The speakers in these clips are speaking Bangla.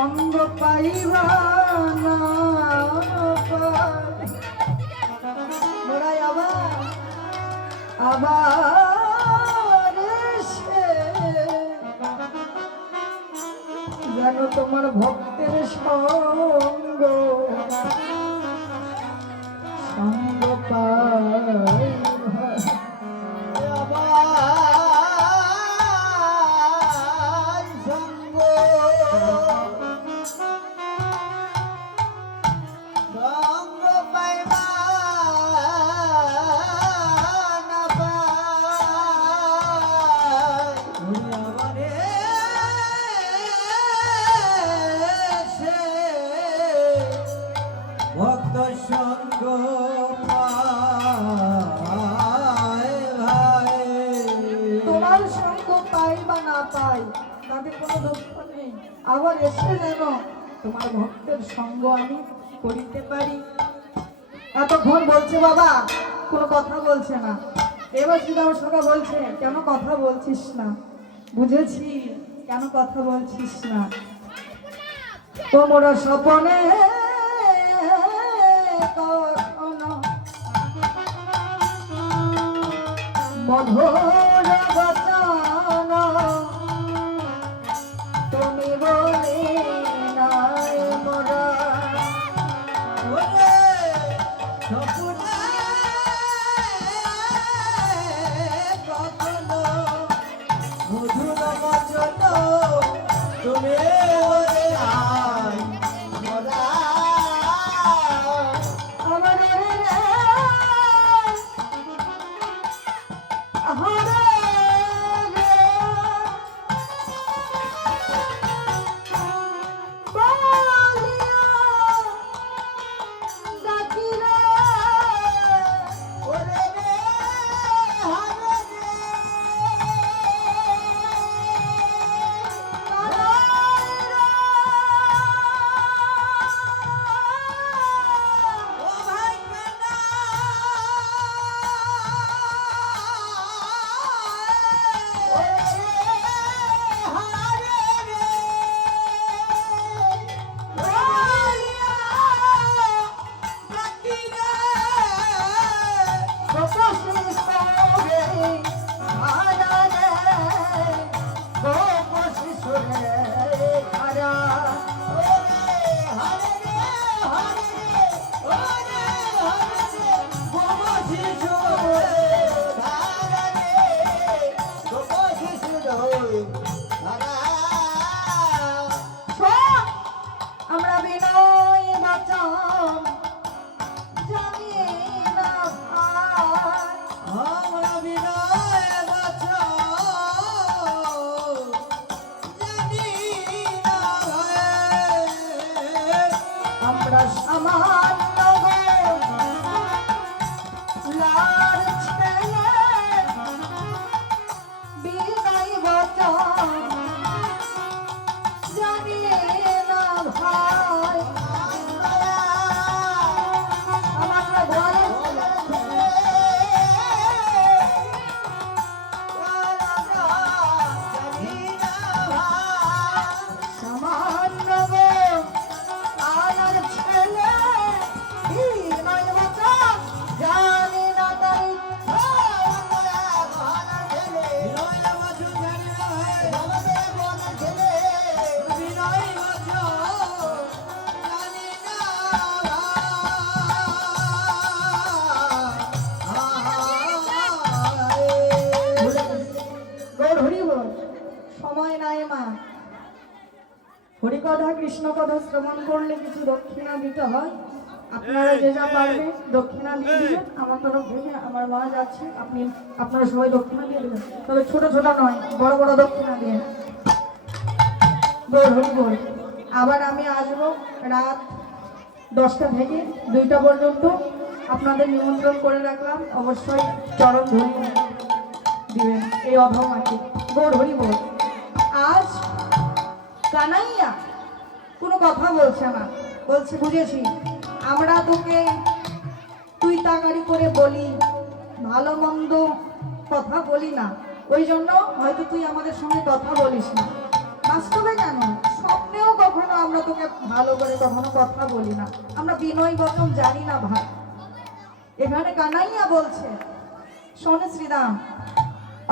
অঙ্গ পাইবা না আবার আবার যেন তোমার ভক্তের সঙ্গ ভক্ত সঙ্গ তোমার সঙ্গ পাই বা না পাই, তাতে কোনো দুঃখ নেই। আবার এসে যেন তোমার ভক্তের সঙ্গ আমি করিতে পারি। এতক্ষণ বলছে বাবা, কোনো কথা বলছে না। এবার সকা বলছে, কেন কথা বলছিস না? বুঝেছি? কেন কথা বলছিস না? তোমরা স্বপনে মধুর বচন তুমি বলে নাই মোরা। স্বপ্নে 哎，我的郎。আমরা সামান্য লার সময় নাই মা। হরিকথা কৃষ্ণ কথা শ্রবণ করলে কিছু দক্ষিণা দিতে হয়। আপনারা যে যা পারবে দক্ষিণা দিয়ে দিবেন। আমার তরফ থেকে আমার মা যাচ্ছে আপনি আপনারা সবাই দক্ষিণা দিয়ে দেবেন। তবে ছোট ছোট নয় বড় বড় দক্ষিণা দিয়ে। গৌর হরি বল আবার আমি আসব রাত দশটা থেকে দুইটা পর্যন্ত। আপনাদের নিমন্ত্রণ করে রাখলাম। অবশ্যই চরণ ধরে দিবেন। এই অভাব গৌর হরি বল। আজ কানাইয়া কোনো কথা বলছে না। বলছে, বুঝেছি, আমরা তোকে তুই তাকারি করে বলি, ভালো মন্দ কথা বলি না। ওই জন্য হয়তো তুই আমাদের সঙ্গে কথা বলিস না। বাস্তবে কেন? স্বপ্নেও কখনো আমরা তোকে ভালো করে কখনো কথা বলি না। আমরা বিনয় বচন জানি না ভাই। এখানে কানাইয়া বলছে, শোনে শ্রীরাম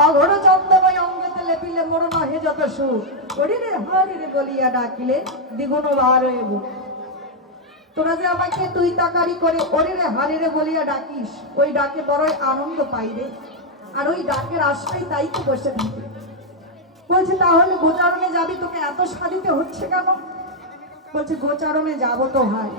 অঘর চন্দ্রময় অঙ্গেতে লেপিলে মোর নহে যত সুখ। হরিরে হরিরে বলিয়া ডাকিলে দ্বিগুণ বার তোরা যে আমাকে তুই তাকারি করে ওরিরে হারিরে বলিয়া ডাকিস, ওই ডাকে বড়ই আনন্দ পাই রে। আর ওই ডাকের আশাই তাই তো বসে থাকে। বলছে, তাহলে গোচারণে যাবি? তোকে এত সাজিতে হচ্ছে কেন? বলছে, গোচারণে যাব তো ভাই।